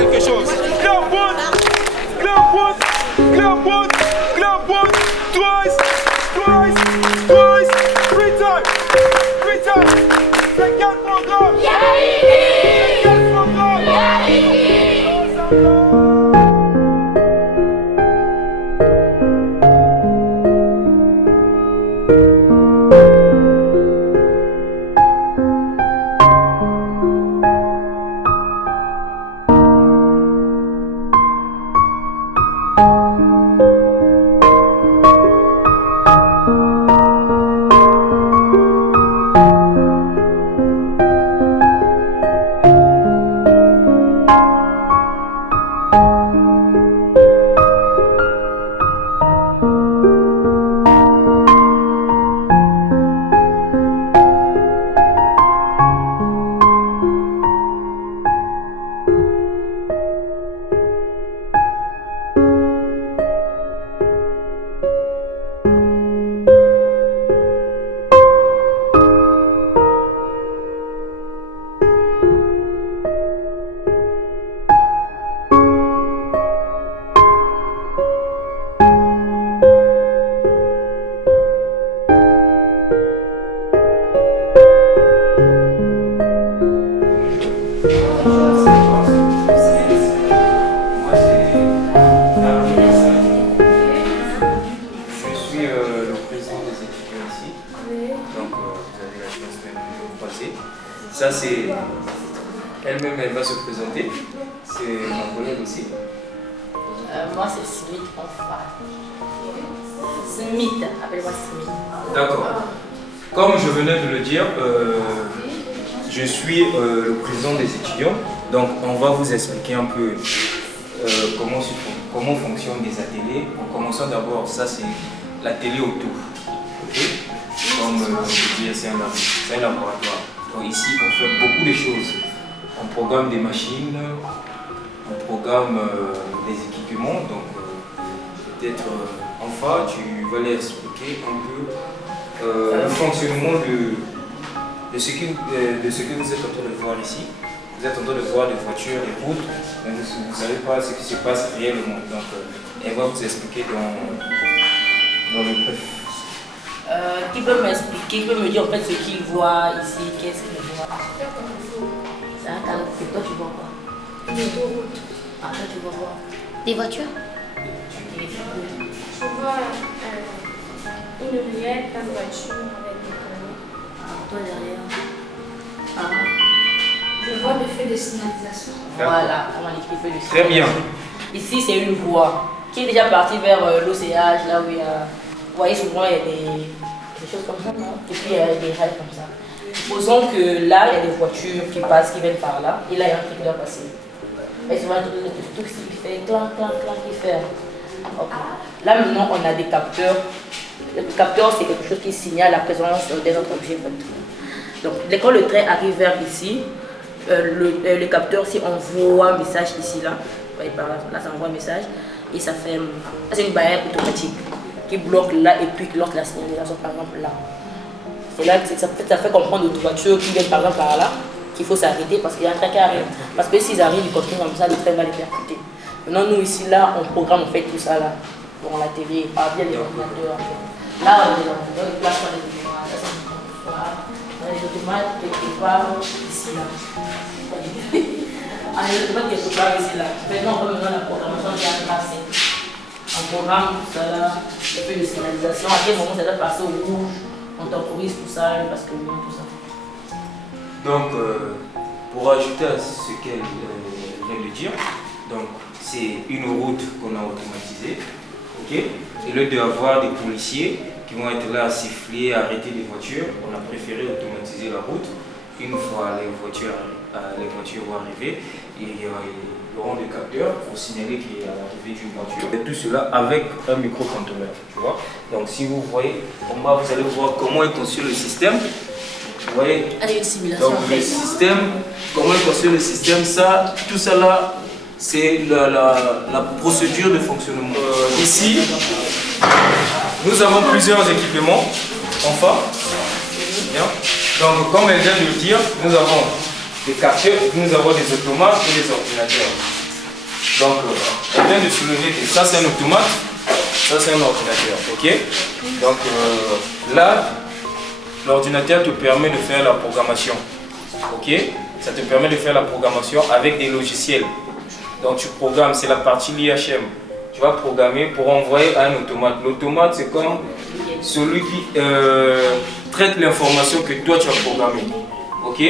quelque chose. Clap one, clap one, clap one, clap one, twice, twice, twice, three times, three times. C'est 4 programmes. C'est 4 programmes. Ça, c'est elle-même, elle va se présenter. C'est ma collègue aussi. Moi, c'est Smith Onfa. Smith, appelle-moi Smith. D'accord. Comme je venais de le dire, je suis le président des étudiants. Donc, on va vous expliquer un peu comment fonctionnent les ateliers. En commençant d'abord, ça, c'est l'atelier autour. Okay? Comme je disais, c'est un laboratoire. Donc ici, on fait beaucoup de choses. On programme des machines, on programme des équipements. Donc peut-être, enfin, tu vas leur expliquer un peu le fonctionnement de ce que vous êtes en train de voir ici. Vous êtes en train de voir des voitures, des routes, mais vous ne savez pas ce qui se passe réellement. Donc elle va vous expliquer dans le bref. Qui peut m'expliquer, qui peut me dire en fait ce qu'il voit ici, qu'est-ce qu'il voit? C'est un cas, et toi tu vois quoi? Des autoroutes. Ah, toi tu vois quoi? Des voitures. Je vois une ruelle, plein de voitures avec des panneaux. Ah, toi derrière. Ah. Je vois le feu de signalisation. Voilà, comment l'expliquer le Très bien. Ici c'est une voie qui est déjà partie vers l'océan, là où il y a. Vous voyez souvent il y a des choses comme ça, non? Et puis il y a des rails comme ça. Supposons que là il y a des voitures qui passent, qui viennent par là, et là il y a un truc qui doit passer. Et souvent un truc qui fait clan, clan, clan, qui fait. Okay. Là maintenant on a des capteurs. Le capteur c'est quelque chose qui signale la présence des autres objets. Donc quand le train arrive vers ici, le capteur si on voit un message ici là, vous voyez par là, là ça envoie un message et ça fait. C'est une barrière automatique qui bloque là et puis qui lance la signalisation par exemple là. C'est là que ça fait comprendre aux voitures qui viennent par exemple par là qu'il faut s'arrêter parce qu'il y a un train qui arrive. Parce que s'ils arrivent, ils continuent comme ça, le train va les percuter. Maintenant nous ici là, on programme en fait tout ça là, dans la télé, par bien les ordinateurs en fait. Là on a des ordinateurs, les places on a des automates, ça c'est une on a des automates quelque part ici là. On a des automates quelque part ici là. Maintenant on peut la programmation qui a passé. On programme tout ça là, un peu de signalisation, à quel moment ça doit passer au rouge, on temporise tout ça, parce que tout ça. Donc, pour ajouter à ce qu'elle vient de dire, donc c'est une route qu'on a automatisée, ok? Et lieu d'avoir des policiers qui vont être là à siffler, à arrêter les voitures, on a préféré automatiser la route. Une fois les voitures vont arriver, il y auront des capteurs pour signaler qu'il y a l'arrivée d'une voiture. Et tout cela avec un microcontrôleur, tu vois. Donc si vous voyez, vous allez voir comment est conçu le système. Vous voyez, une simulation. donc le système, comment est construit le système, ça, tout ça là, c'est la procédure de fonctionnement. Ici, nous avons plusieurs équipements, enfin. Bien. Donc comme elle vient de le dire, nous avons des capteurs, nous avons des automates et des ordinateurs. Donc, elle vient de soulever que ça c'est un automate, ça c'est un ordinateur, ok? Donc là, l'ordinateur te permet de faire la programmation, ok? Ça te permet de faire la programmation avec des logiciels. Donc tu programmes, c'est la partie l'IHM. Tu vas programmer pour envoyer à un automate. L'automate c'est comme celui qui traite l'information que toi tu as programmée, ok?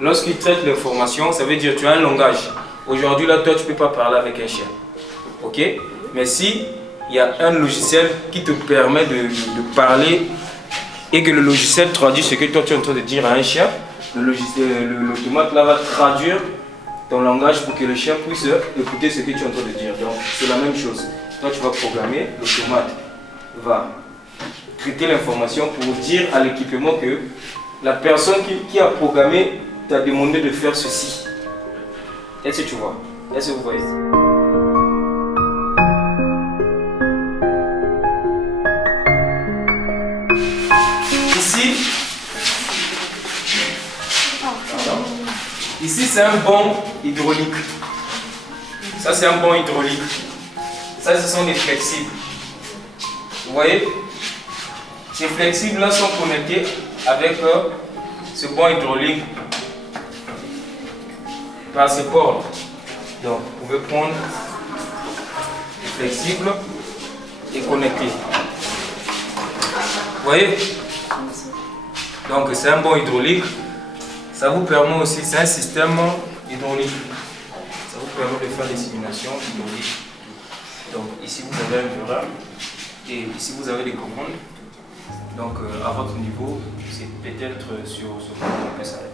Lorsqu'il traite l'information, ça veut dire que tu as un langage. Aujourd'hui, là, toi, tu ne peux pas parler avec un chien. Ok? Mais si il y a un logiciel qui te permet de parler et que le logiciel traduit ce que toi, tu es en train de dire à un chien, l'automate là va traduire ton langage pour que le chien puisse écouter ce que tu es en train de dire. Donc, c'est la même chose. Toi, tu vas programmer, l'automate va traiter l'information pour dire à l'équipement que la personne qui a programmé t'a demandé de faire ceci. Est-ce que tu vois? Est-ce que vous voyez? Ici c'est un banc hydraulique. Ça c'est un banc hydraulique. Ça ce sont des flexibles. Vous voyez? Ces flexibles là sont connectés avec ce banc hydraulique par ces cordes. Donc vous pouvez prendre le flexible et connecter. Vous voyez? Donc c'est un banc hydraulique. Ça vous permet aussi, c'est un système hydraulique. Ça vous permet de faire des simulations hydrauliques. Donc ici vous avez un vireur et ici vous avez des commandes. Donc à votre niveau, c'est peut-être sur ce point qu'on peut s'arrêter.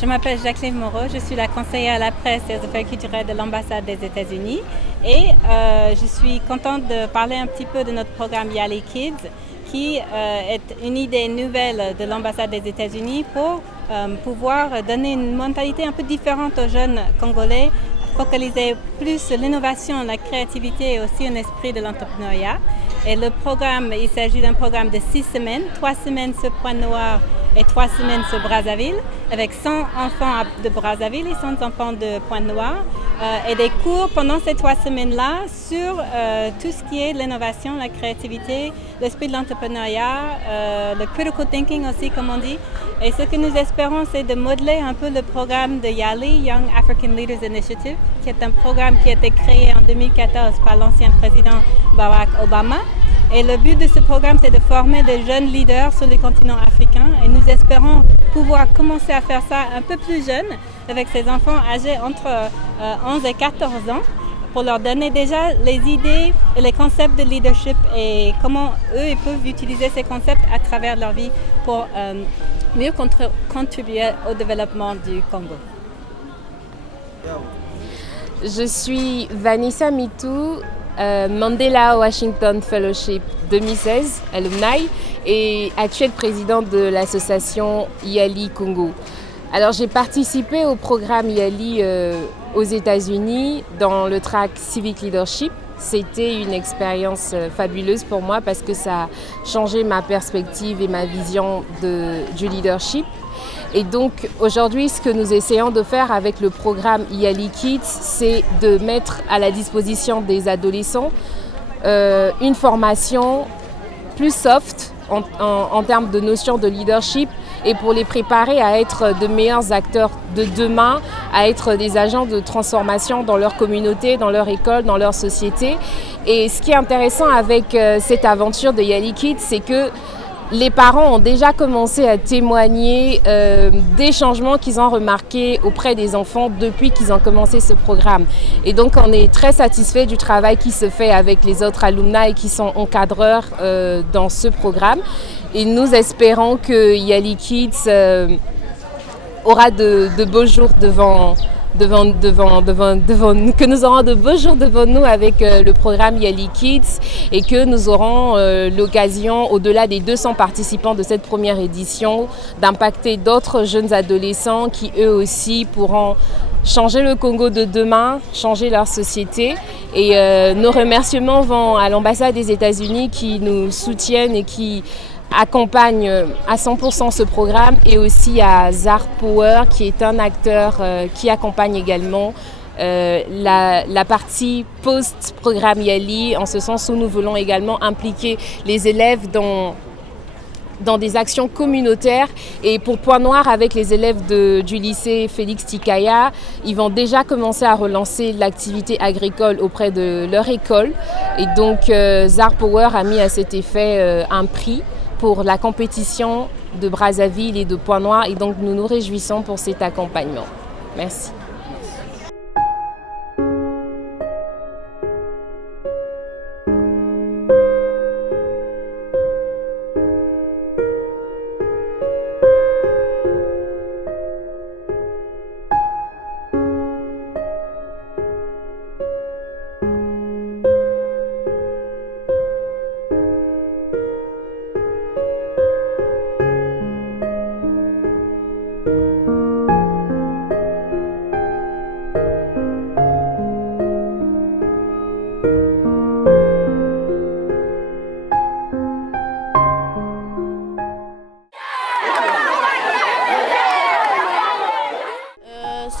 Je m'appelle Jacqueline Moreau, je suis la conseillère à la presse et aux affaires culturelles de l'ambassade des États-Unis et je suis contente de parler un petit peu de notre programme Yali Kids qui est une idée nouvelle de l'ambassade des États-Unis pour pouvoir donner une mentalité un peu différente aux jeunes Congolais, focaliser plus sur l'innovation, la créativité et aussi un esprit de l'entrepreneuriat. Et le programme, il s'agit d'un programme de 6 semaines, 3 semaines sur Pointe-Noire et 3 semaines sur Brazzaville, avec 100 enfants de Brazzaville et 100 enfants de Pointe-Noire, et des cours pendant ces 3 semaines-là sur tout ce qui est l'innovation, la créativité, l'esprit de l'entrepreneuriat, le critical thinking aussi, comme on dit. Et ce que nous espérons, c'est de modeler un peu le programme de YALI, Young African Leaders Initiative, qui est un programme qui a été créé en 2014 par l'ancien président Barack Obama. Et le but de ce programme, c'est de former des jeunes leaders sur le continent africain. Et nous espérons pouvoir commencer à faire ça un peu plus jeune, avec ces enfants âgés entre 11 et 14 ans, pour leur donner déjà les idées et les concepts de leadership et comment eux ils peuvent utiliser ces concepts à travers leur vie pour mieux contribuer au développement du Congo. Je suis Vanessa Mitou, Mandela Washington Fellowship 2016, alumni, et actuelle présidente de l'association YALI Congo. Alors j'ai participé au programme YALI aux États-Unis dans le track Civic Leadership. C'était une expérience fabuleuse pour moi parce que ça a changé ma perspective et ma vision du leadership. Et donc aujourd'hui, ce que nous essayons de faire avec le programme YALI Kids, c'est de mettre à la disposition des adolescents une formation plus soft en termes de notion de leadership et pour les préparer à être de meilleurs acteurs de demain, à être des agents de transformation dans leur communauté, dans leur école, dans leur société. Et ce qui est intéressant avec cette aventure de YALI Kids, c'est que les parents ont déjà commencé à témoigner des changements qu'ils ont remarqués auprès des enfants depuis qu'ils ont commencé ce programme. Et donc on est très satisfait du travail qui se fait avec les autres alumni qui sont encadreurs dans ce programme. Et nous espérons que YALI Kids aura de beaux jours que nous aurons de beaux jours devant nous avec le programme YALI Kids et que nous aurons l'occasion, au-delà des 200 participants de cette première édition, d'impacter d'autres jeunes adolescents qui eux aussi pourront changer le Congo de demain, changer leur société. Et nos remerciements vont à l'ambassade des États-Unis qui nous soutiennent et qui accompagne à 100% ce programme et aussi à ZAR Power qui est un acteur qui accompagne également la partie post-programme YALI en ce sens où nous voulons également impliquer les élèves dans des actions communautaires. Et pour Point Noir, avec les élèves du lycée Félix Tikaya, ils vont déjà commencer à relancer l'activité agricole auprès de leur école. Et donc ZAR Power a mis à cet effet un prix pour la compétition de Brazzaville et de Point Noir. Et donc nous nous réjouissons pour cet accompagnement. Merci.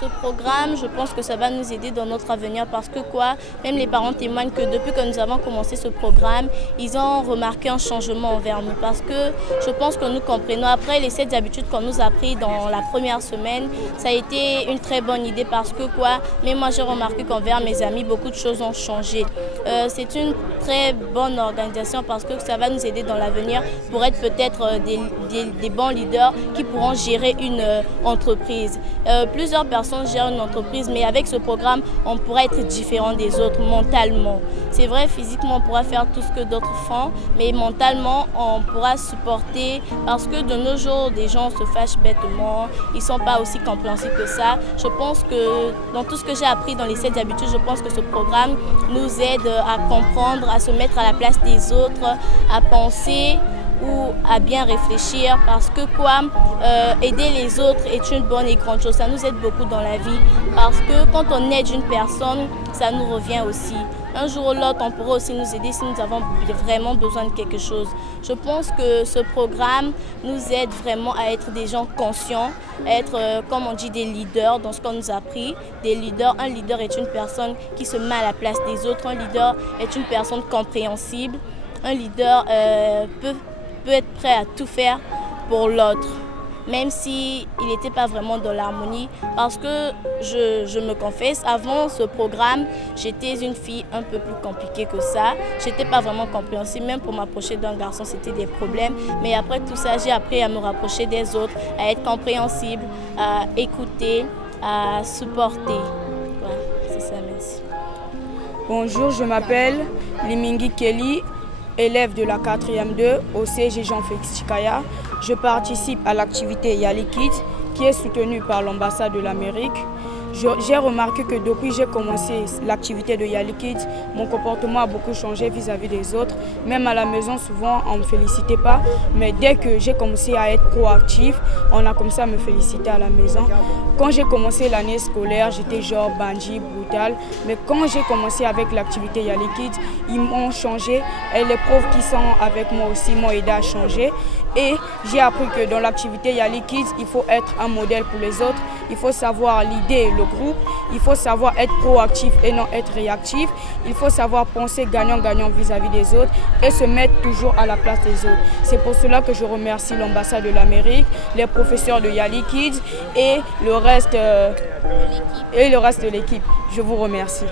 Ce programme, je pense que ça va nous aider dans notre avenir parce que même les parents témoignent que depuis que nous avons commencé ce programme, ils ont remarqué un changement envers nous parce que je pense que nous comprenons. Après les 7 habitudes qu'on nous a appris dans la première semaine, ça a été une très bonne idée parce que mais moi j'ai remarqué qu'envers mes amis, beaucoup de choses ont changé. C'est une très bonne organisation parce que ça va nous aider dans l'avenir pour être peut-être des bons leaders qui pourront gérer une entreprise. Plusieurs personnes gèrent une entreprise, mais avec ce programme, on pourra être différent des autres mentalement. C'est vrai, physiquement, on pourra faire tout ce que d'autres font, mais mentalement, on pourra supporter parce que de nos jours, des gens se fâchent bêtement, ils ne sont pas aussi compréhensifs que ça. Je pense que dans tout ce que j'ai appris dans les 7 habitudes, je pense que ce programme nous aide à comprendre, à se mettre à la place des autres, à penser ou à bien réfléchir parce que aider les autres est une bonne et grande chose. Ça nous aide beaucoup dans la vie parce que quand on aide une personne, ça nous revient aussi. Un jour ou l'autre, on pourra aussi nous aider si nous avons vraiment besoin de quelque chose. Je pense que ce programme nous aide vraiment à être des gens conscients, à être, comme on dit, des leaders dans ce qu'on nous a appris. Des leaders. Un leader est une personne qui se met à la place des autres. Un leader est une personne compréhensible. Un leader peut être prêt à tout faire pour l'autre, même s'il n'était pas vraiment dans l'harmonie. Parce que je me confesse, avant ce programme, j'étais une fille un peu plus compliquée que ça. Je n'étais pas vraiment compréhensible, même pour m'approcher d'un garçon, c'était des problèmes. Mais après tout ça, j'ai appris à me rapprocher des autres, à être compréhensible, à écouter, à supporter. Voilà, c'est ça, merci. Bonjour, je m'appelle Limingi Kelly, élève de la 4e 2 au CG Jean-Félix Tikaya. Je participe à l'activité YALI Kids qui est soutenue par l'ambassade de l'Amérique. J'ai remarqué que depuis que j'ai commencé l'activité de Yali Kids, mon comportement a beaucoup changé vis-à-vis des autres. Même à la maison, souvent, on ne me félicitait pas. Mais dès que j'ai commencé à être proactif, on a commencé à me féliciter à la maison. Quand j'ai commencé l'année scolaire, j'étais genre bandit, brutal. Mais quand j'ai commencé avec l'activité Yali Kids, ils m'ont changé. Et les profs qui sont avec moi aussi m'ont aidé à changer. Et j'ai appris que dans l'activité Yali Kids, il faut être un modèle pour les autres. Il faut savoir l'idée, le groupe. Il faut savoir être proactif et non être réactif. Il faut savoir penser gagnant-gagnant vis-à-vis des autres et se mettre toujours à la place des autres. C'est pour cela que je remercie l'ambassade de l'Amérique, les professeurs de Yali Kids et le reste de l'équipe. Je vous remercie.